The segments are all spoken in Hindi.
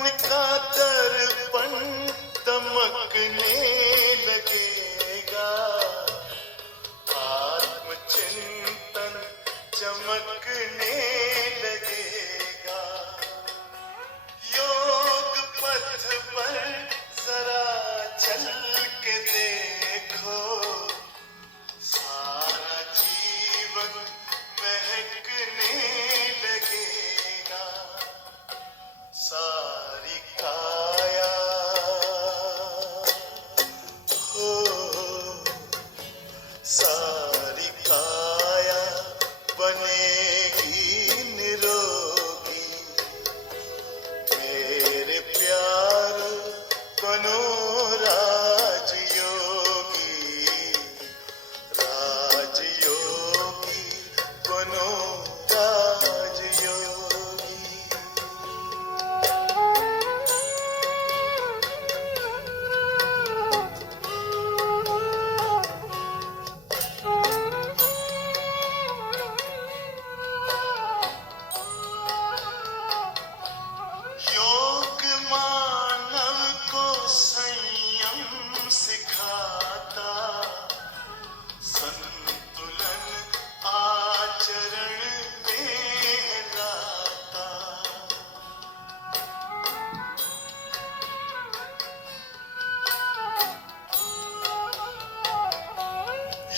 मन का दर्पण दमकने लगेगा, आत्मचिंतन चमकने लगेगा। योग पथ पर जरा चल के देखो, सारा जीवन महकने लगेगा। सारी काया हो, सारी काया बनेगी निरोगी। मेरे प्यार बनो राजयोगी, राजयोगी बनो राजयोगी। योग मानव को संयम सिखाता, संतुलन आचरण में लाता।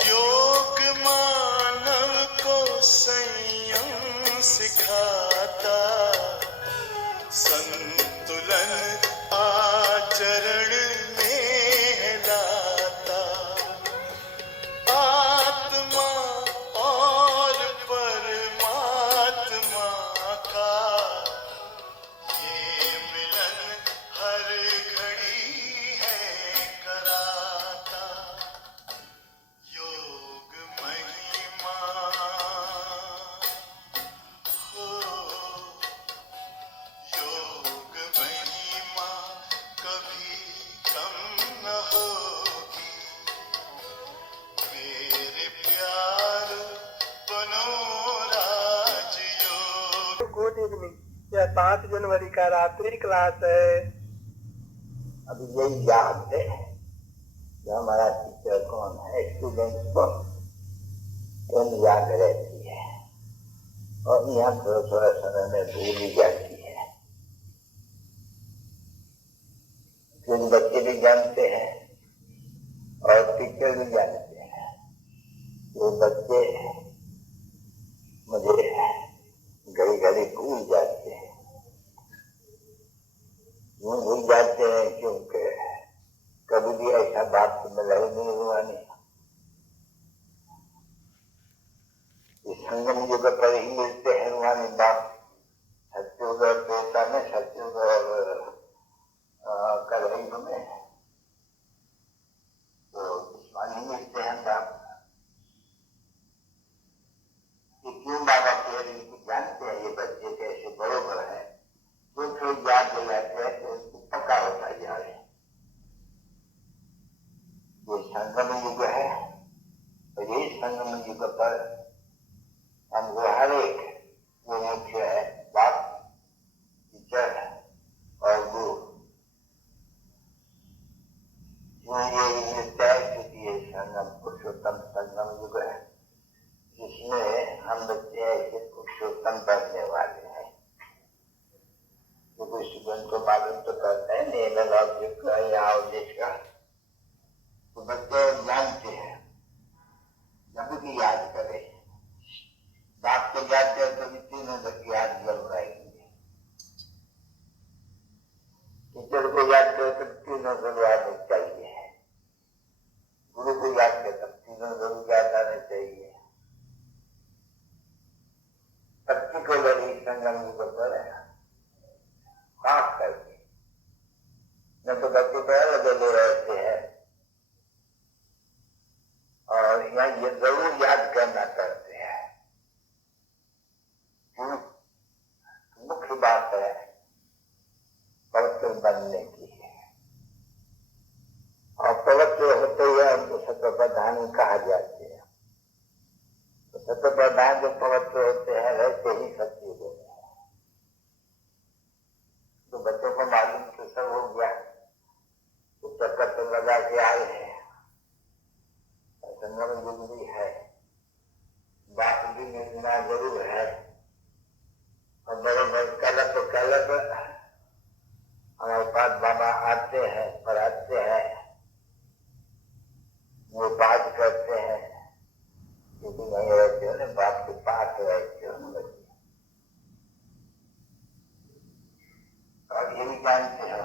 योग मानव को संयम सिखाता, संतुलन आचरण में लाता। आत्मा और परमात्मा का ये मिलन हर घड़ी है कराता। योग महिमा हो, योग महिमा कभी कम न होगी। मेरे प्यार बनो राजयोग। Good evening. यह 5 जनवरी का रात्रि क्लास है। अभी यही याद है कि हमारा टीचर कौन है, स्टूडेंट्स को कौन याद रहती है, और यहाँ थोड़ा थोड़ा समय में भूल ही जाती है। कुछ बच्चे भी जानते हैं और टीचर भी जानते हैं। वो बच्चे मुझे घड़ी घड़ी भूल जाते हैं। वो भूल जाते हैं क्योंकि कभी भी ऐसा बात तो मिला ही नहीं हुआ नहीं। इस संगम युग पर ही मिलते हैं रुहानी बाप। सत्युग और त्रेता में, सत्युग और कलयुग में तो जिस्मानी मिलते हैं बाप। क्यों बाबा कह रही जानते हैं ये बच्चे कैसे बरोबर है, जो फिर याद दिलाते हैं तो उसको पक्का होता जाए। ये संगम युग है और ये संगम युग पर हमको हर एक वो मुख्य है, बाप, टीचर और गुरु। ये मिलता है क्योंकि ये संगम पुरुषोत्तम संगम युग है, जिसमें हम बच्चे ऐसे पुरुषोत्तम बनने वाले हैं। क्योंकि स्टूडेंट को मालूम तो करते हैं नेमल ऑब्जेक्ट का या ऑब्जेक्ट का, तो बच्चे जानते हैं। जब भी याद करें, बाप को याद करें तो भी तीनों तक याद जरूर आएंगे। टीचर को याद करें तो तीनों को याद चाहिए। गुरु को याद करें तब तीनों जरूर याद आने चाहिए। पर्टिकुलरली संगम युग पर खास करके न तो बच्चे पहले लगे रहते हैं और यहाँ ये जरूर याद करना करते हैं। मुख्य बात है पवित्र बनने की है। सब हो गया, तो चक्कर तो लगा के आए हैं। संगम जरूरी है, बात भी मिलना जरूर है। और बड़े बड़े कलप हमारे पास बाबा आते हैं, पढ़ाते हैं, वो बात करते हैं, क्योंकि नहीं रहते हो ना, बाप के पास रहते हो। और ये भी जानते हो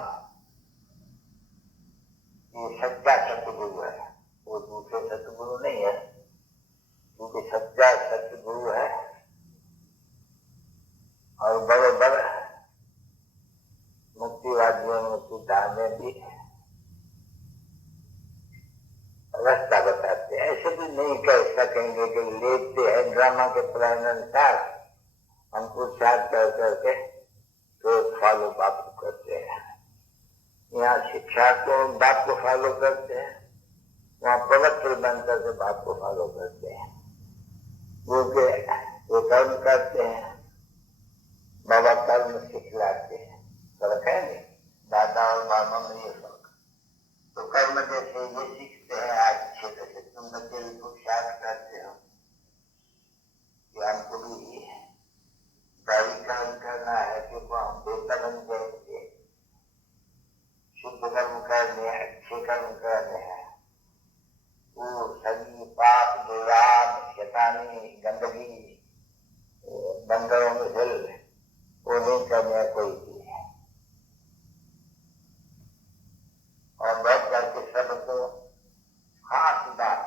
ये सच्चा सतगुरु है, वो दूसरे सतगुरु नहीं है, क्योंकि सच्चा सतगुरु है। और बड़े बड़े मुक्तिवादियों मुक्तिधाम में भी रास्ता बताते हैं। ऐसे भी नहीं कह सकेंगे कि लेते हैं ड्रामा के प्लान अनुसार, हम पुरुषार्थ कर करके तो फॉलो बाप को करते हैं। यहाँ शिक्षा को बाप को फॉलो करते हैं, वहाँ पवित्र बन करके बाप को फॉलो करते हैं। क्योंकि वो कर्म करते हैं, बाबा कर्म सिखलाते हैं। फर्क है नहीं, दादा और बाबा में ये फर्क। तो कर्म जैसे ये सीखते हैं अच्छे से, तुम बच्चे भी पुरुषार्थ करते हो कि हमको भी दैवी कर्म करना है, क्योंकि हम बेहतर बन जाएंगे, शुद्ध कर्म करने हैं, अच्छे कर्म करने हैं। वो सभी पाप दुराब शैतानी गंदगी बंदरों में हिल वो नहीं करने कोई भी। और बैठ करके सबको खास बात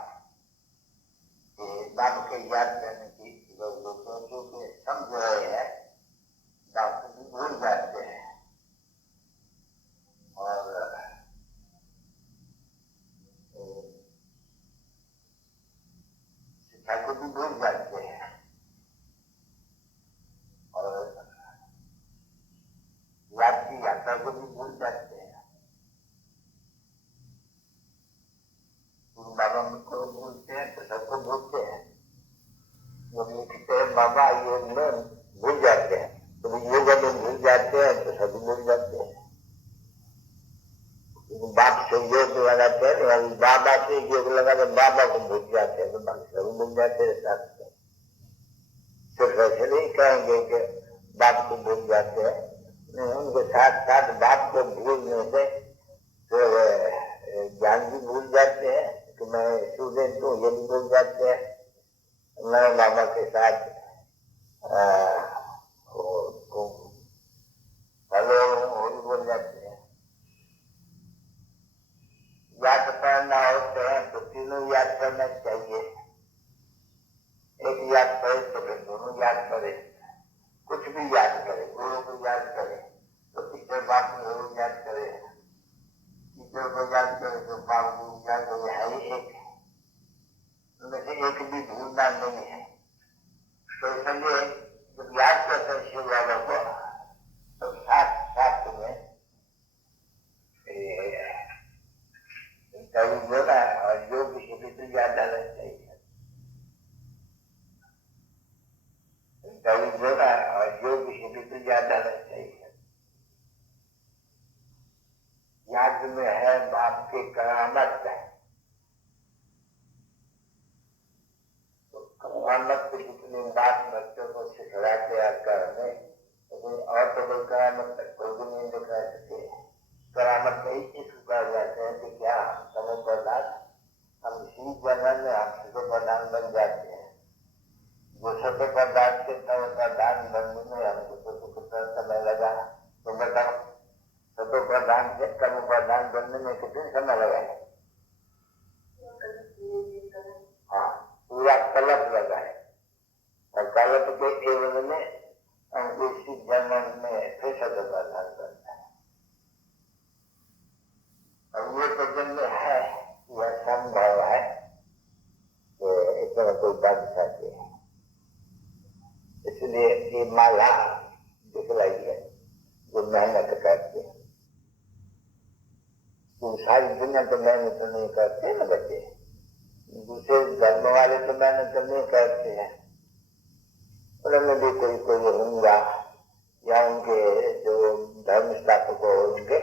बाप के याद करने की लोगों क्योंकि समझ रहे हैं, बाप को भी भूल जाते हैं और शिक्षा को भी भूल जाते हैं और याद की यात्रा को भी भूल जाते हैं। बाबा को भूलते हैं तो सबको भूलते हैं। वो लिखते हैं बाबा योग में भूल जाते हैं, तो योग में भूल जाते हैं तो सभी भूल जाते हैं। बाप से योग लगाते हैं, बाबा से योग लगा तो बाबा को भूल जाते हैं, तो बाकी सभी भूल जाते हैं साथ में। सिर्फ ऐसे नहीं कहेंगे कि बाप को भूल जाते हैं, उनके साथ साथ बाप को भूलने से फिर ज्ञान भी भूल जाते हैं कि मैं स्टूडेंट हूँ, ये भी भूल जाते हैं। मैं बाबा के साथ हेलो वो भी भूल जाते हैं। याद करना होते हैं तो तीनों याद करना चाहिए। एक याद करे तो फिर दोनों याद करे, कुछ भी याद करे, गुरु को याद करे तो टीचर बाप को जरूर याद करे, टीचर को याद करे तो बाप को याद करे। है ही एक, उनमें से एक भी भूलना नहीं है। तो इसलिए जब याद करते हैं शिव बाबा को तो साथ साथ में कभी बोला और योग भी तो याद आना चाहिए। कभी बोला और योग भी तो याद आना चाहिए। याद में है बाप की करामत है, तो करामत की जितनी बात बच्चों को सिखलाते करने, और तो कोई करामत तक कोई भी नहीं दिखा सके। करामत में इस कर जाते हैं कि क्या हम समय प्रधान, हम इसी जन्म में हम समय प्रधान बन जाते हैं। जो समय प्रधान के समय प्रधान बनने में हमको तो कितना समय लगा, तो बताओ समय प्रधान से कर्म प्रधान बनने में कितने समय लगा है? हाँ, पूरा कल्प लगा है। और कल्प के एवज में हमको इसी जन्म में फिर समय प्रधान बनना है। और ये तो जन्म है, यह संभव है कि इतना कोई बन सके। इसलिए ये माला दिखलाई है जो मेहनत करते हैं। सारी दुनिया तो मेहनत तो नहीं करते ना बच्चे, दूसरे धर्म वाले तो मेहनत तो नहीं करते हैं। उनमें भी कोई कोई होंगे या उनके जो धर्म स्थापक होंगे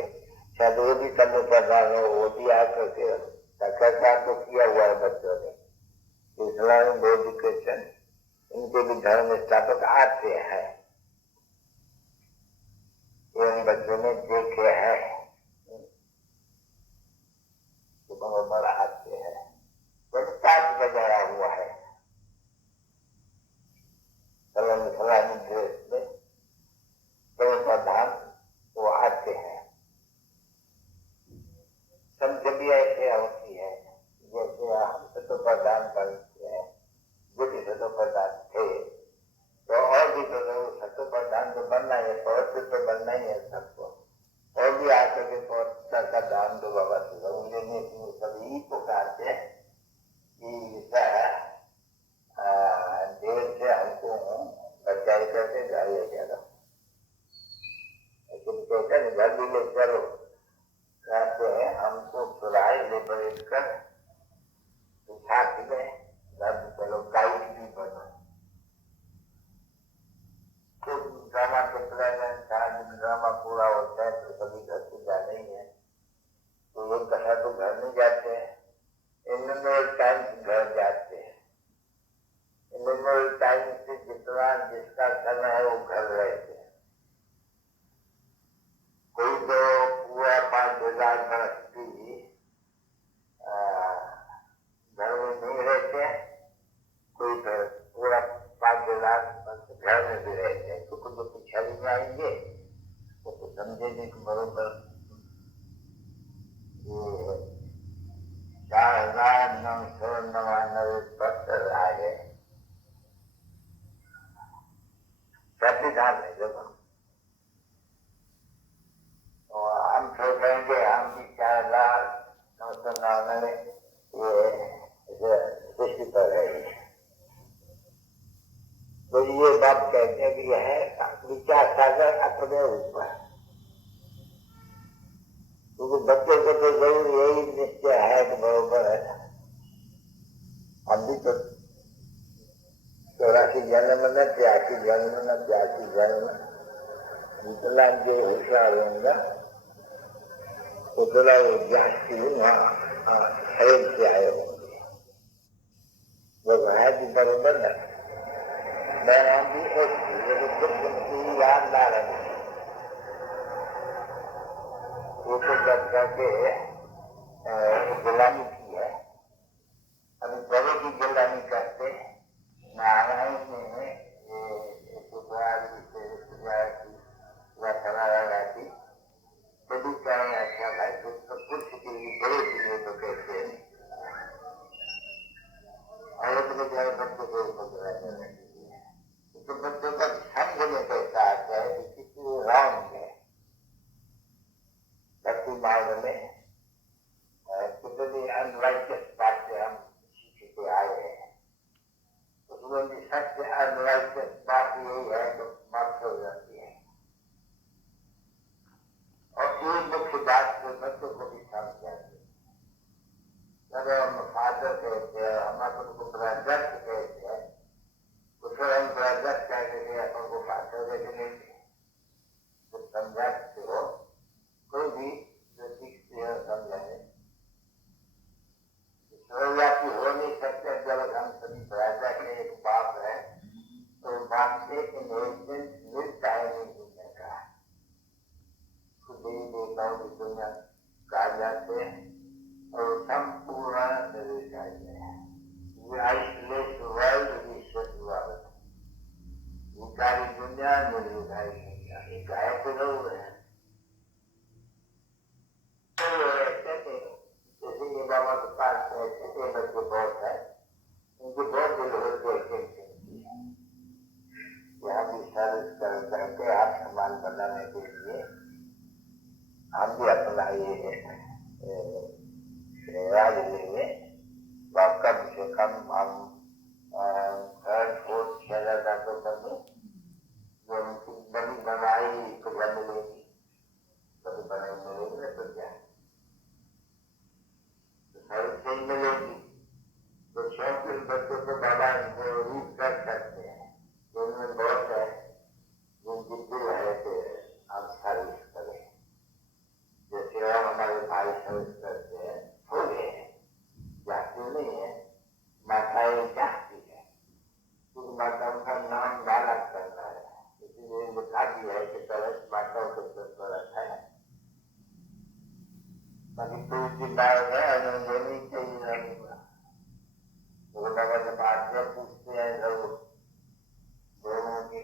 नहीं है सबको, और भी आकर के पौधा का दान दो बाबा सुगम ने सभी पुकारते हैं कि देर से हमको बचाई करके घर ले चलो, लेकिन कहते घर भी ले चलो, कहते हैं हमको चुराए ले बैठ कर उठा के घर चलो, गाइड भी बनो। तो ड्रामा के प्लान सारा दिन ड्रामा पूरा होता है तो कभी घर से जाना ही है, तो वो कहा तो घर नहीं जाते हैं, इनमें टाइम से घर जाते हैं, इनमें टाइम से जितना जिसका समय है वो घर रहते हैं। कोई तो पूरा 5,000 बरस भी घर में नहीं रहते, कोई तो पूरा 5,000 घर में भी रहते हैं, तो कुछ पिछड़ी में आएंगे तो समझेंगे कि बरोबर 4,999 पत्थर आ गए संविधान में। जब हम सोच रहे हम भी 4,999 ये सृष्टि पर है, तो ये बात कहते हैं कि यह विचार सागर अपने ऊपर, क्योंकि बच्चे को तो जरूर यही निश्चय है कि बरोबर है हम भी तो 84 जन्म न 83 जन्म न 82 जन्म जितना जो होशियार होगा उतना जाति वहाँ खरीद के आए होंगे, वो है भी बरोबर है। मैं हम भी कुछ याद ला रहे हैं, वो तो जब करके गुलामी की है, अभी बड़े की गुलामी करते नारायण ने कभी कहें अच्छा भाई तो सब कुछ के लिए बड़े के लिए तो कहते हैं, और अपने जाए बच्चे को रहने तो बच्चों का समझने कैसा आता है कि किसी रॉन्ग है भक्ति मार्ग में कितनी अनराइटियस बातें हम सीख के आए हैं, उसमें भी सबसे अनराइटियस बात यही है तो माफ हो जाती है, और एक मुख्य बात से बच्चों को भी समझ जाती है। जब हम फादर कहते हैं, हमारे उनको ब्रदर कहते हैं, तो फिर हम ब्रदर कहते अपन को फादर देखने तो समझाते हो, कोई भी जो सीखते हैं समझाने सर्वव्यापी हो नहीं सकते। जब हम सभी ब्रदर के एक बाप है तो बाप से इनहेरिटेंस मिलता है नहीं दुनिया का, देवी देवताओं की दुनिया कहा जाते हैं और संपूर्ण निर्विकारी है, आइसोलेट वर्ल्ड विकारी दुनिया निर्विकारी दुनिया, एक है तो जरूर है। जैसे ये बाबा के पास छोटे बच्चे बहुत है, उनके बहुत दिल होते यहाँ भी सर्विस करके आप सामान बनाने के लिए हम भी अपना ये राज लेंगे, कम से कम हम 3rd 4th 6,000 तो करें, जो उनकी बनी बनाई तो बन मिलेगी, कभी बनाई मिलेगी ना तो क्या तो सारी चीज मिलेगी, तो शौक बच्चों को बाबा रूप कर सकते हैं, तो उनमें बहुत है जिनकी दिल है कि हम सर्विस करें, जैसे हम हमारे भाई सर्विस करते हैं, थोड़े हैं जाती नहीं है, माताएं जाती है, क्योंकि माताओं का नाम बालक करना है, इसलिए लिखा भी है कि तरह माताओं को तो रखा है, बाकी कोई भी बात है अनुभव नहीं चाहिए रहेगा, तो बाबा जब आज्ञा पूछते हैं जरूर दोनों के,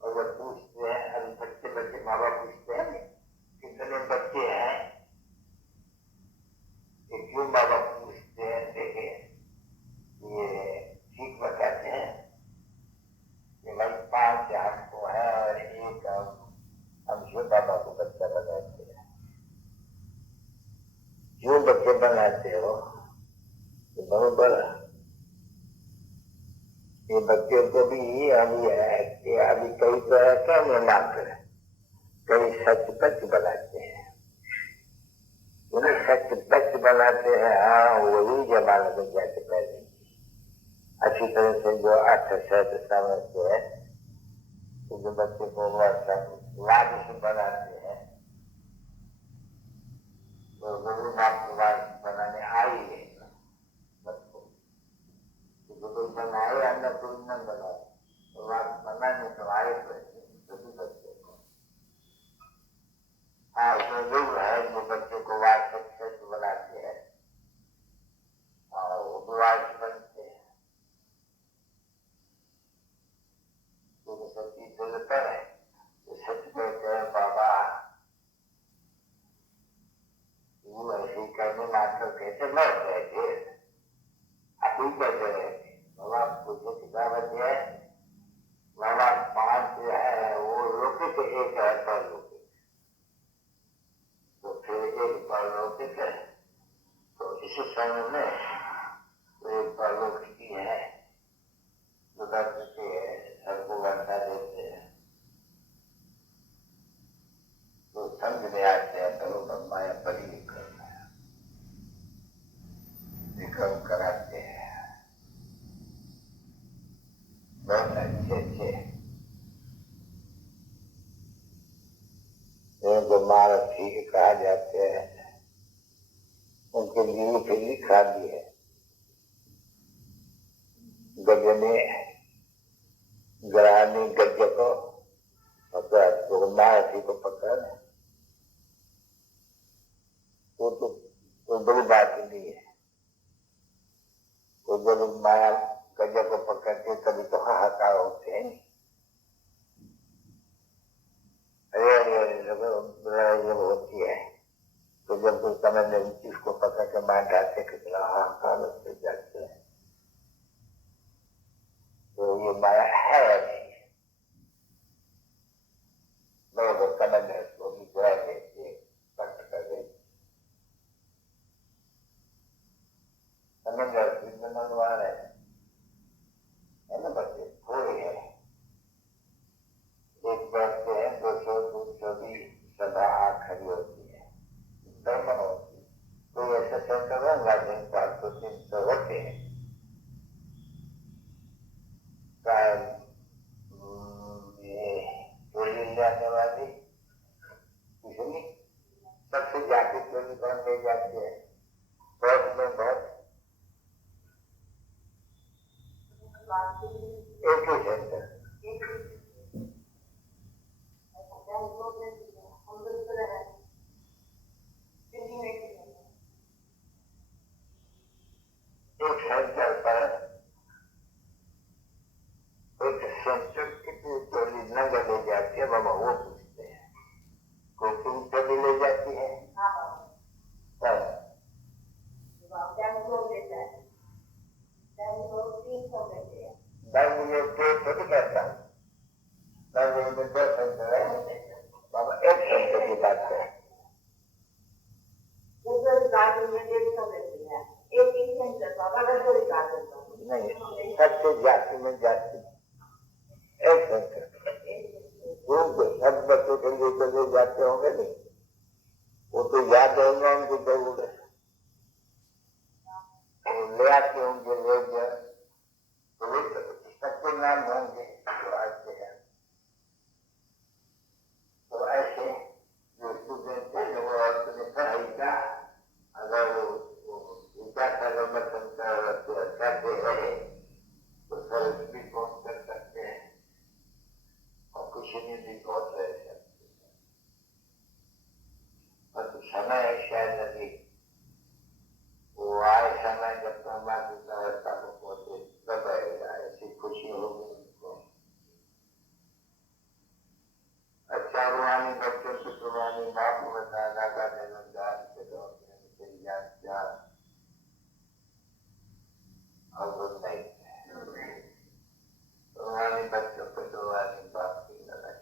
और जब पूछते हैं अभी बच्चे बच्चे माँ बाप पूछते हैं कितने बच्चे हैं, क्यों बाबा पूछते हैं, देखे ये ठीक बताते हैं कि भाई 5 हमको है और 1 हम शुद्ध बाबा को बच्चा बनाते हैं। क्यों बच्चे बनाते हो? तो बरोबर ये बच्चे को भी अभी है कि अभी कई तरह का मुनाफे कई सच पच बनाते हैं। उन्हें सच पच बनाते हैं। हाँ, वही जमाने में जाके पहले अच्छी तरह से जो अर्थ शब्द समझते हैं, तो जो बच्चे को वादिश बनाते हैं, तो गुरु वादिश बनाने आई है बच्चों को। कोई बनाए या न कोई न बनाए, तो वादिश बनाने तो आए सभी बच्चे को। हाँ, जो लोग है जो बच्चों को वादिश शब्द बनाते हैं और वो वादिश बनते हैं, तो सच्ची चलता है। तो सच कहते हैं बाबा वो ऐसे करने मात्र कैसे मर गए थे, अभी कहते रहे थे। बाबा पूछे कितना बच्चे है? बाबा 5 है, वो लौकिक एक है परलौकिक। तो फिर एक परलौकिक है, तो इस समय में तो एक परलौकिक ही है जो करते हैं, सबको वर्षा देते हैं। तो समझ में आते हैं तो माया बड़ी विक्रम कराते हैं। बहुत अच्छे जो महारथी कहा जाते हैं, उनके लिए फिर लिखा भी है। गजने ग्रहणी गज को पकड़, तो महारथी को पकड़, वो तो बड़ी बात नहीं है। तो जब माया गज को पकड़ते तभी तो हाहाकार होते हैं। जब होती है तो जब कोई समय में चीज को पकड़ के मार डालते कितना हाहाकार होते जाते हैं। तो ये माया है नहीं, बराबर समय में उसको भी ग्रह देते कष्ट कर देते। समझ मनवार है ना बच्चे, थोड़ी है। एक बैठते हैं 200 भी सभा खड़ी होती है, दर्मन होती है। कोई ऐसा सेंटर होगा जिन 400-300 होते हैं। टोली जाने वाली किसी सबसे जाति टोली कौन ले जाते हैं? बहुत में बहुत एक ही सेंटर, एक सेंटर पर एक सेंटर कितनी टोली न ले जाती है? बाबा वो पूछते हैं। कोई 3 टोली ले जाती है? बैंगलोर के थोड़ी कहता हूँ, बैंगलोर में 2 सेंटर है बाबा, एक सेंटर की बात है। नहीं, सबसे जाति में जाति एक सेंटर, सब बच्चों के लिए चले जाते होंगे नहीं, वो तो याद होंगे उनको जरूर है, ले आते होंगे लोग, सबके नाम होंगे जो आते हैं। तो ऐसे जो स्टूडेंट है जो अपने पढ़ाई का अगर विचार करते रहे तो सर्च भी पहुंच कर सकते हैं और कुछ नहीं भी पहुंच रह सकते हैं। पर समय शायद नहीं, वो आए समय जब हमारी व्यवस्था को पहुंचे तब आएगा, ऐसी खुशी होगी उनको। अच्छा रूहानी बच्चों से रूहानी बाप को बताना का जन्मदार के दौर में क्या और वो नहीं, रूहानी बच्चों को रूहानी बाप की लड़ाई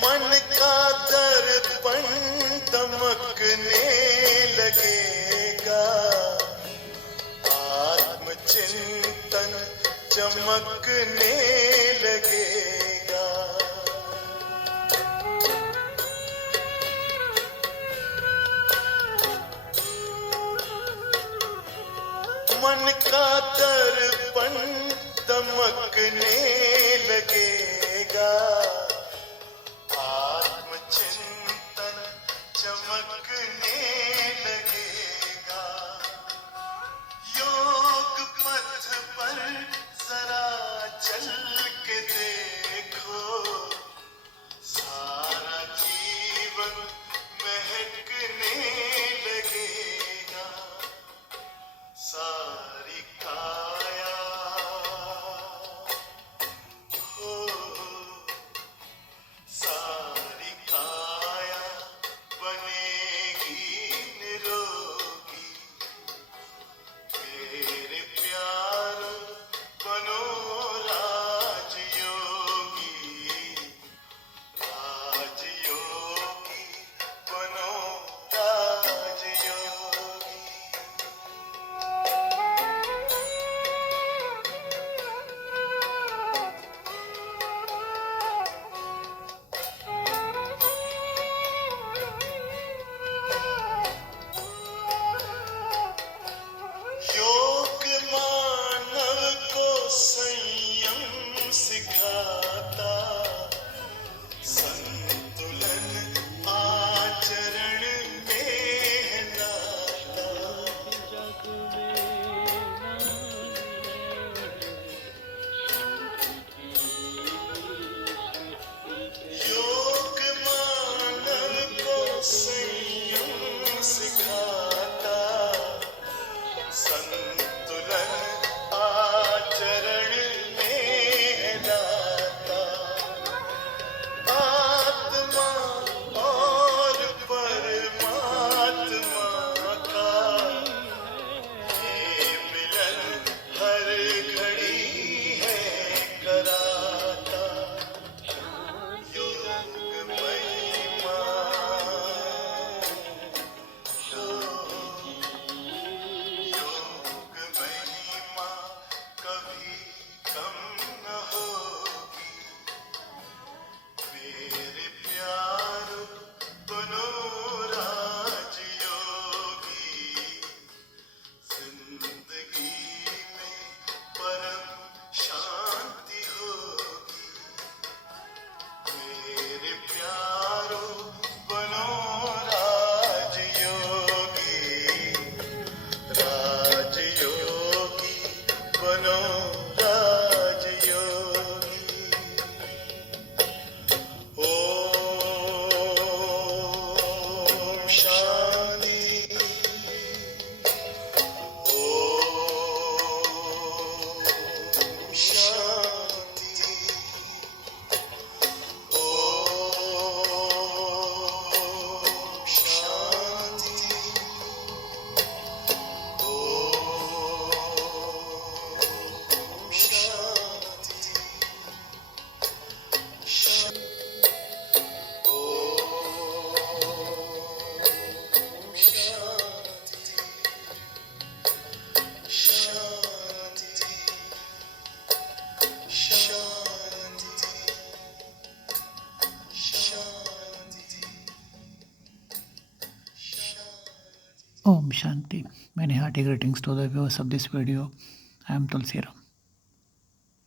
मन का दर्पण दमकने लगेगा, आत्मचिंतन चमकने लगेगा। मन का दर्पण दमकने लगेगा, आत्मचिंतन चमकने लगेगा। योग पथ पर जरा चल के देखो, सारा जीवन महकने लगेगा। सारी काया हो, सारी काया बनेगी निरोगी। मेरे प्यारो बनो राजयोगी, राजयोगी बनो राजयोगी। योग मानव को संयम सिखाता, संतुलन आचरण में है लाता। योग मानव को संयम सिखाता, संतुलन आचरण में है लाता। आत्मा और परमात्मा का ये मिलन हर घड़ी है कराता। योग महिमा योग महिमा कभी कम न होगी। मेरे प्यारो बनो राजयोगी, जिंदगी में परम शांति होगी। मेरे प्यारो बनो राजयोगी, राजयोगी बनो राजयोगी। ओम शांति, ओम शांति, ओम शांति, ओम शांति, ओम शांति, शांति, शांति, शांति। Om Shanti. Many hearty greetings to the viewers of this video. I am Tulsiram.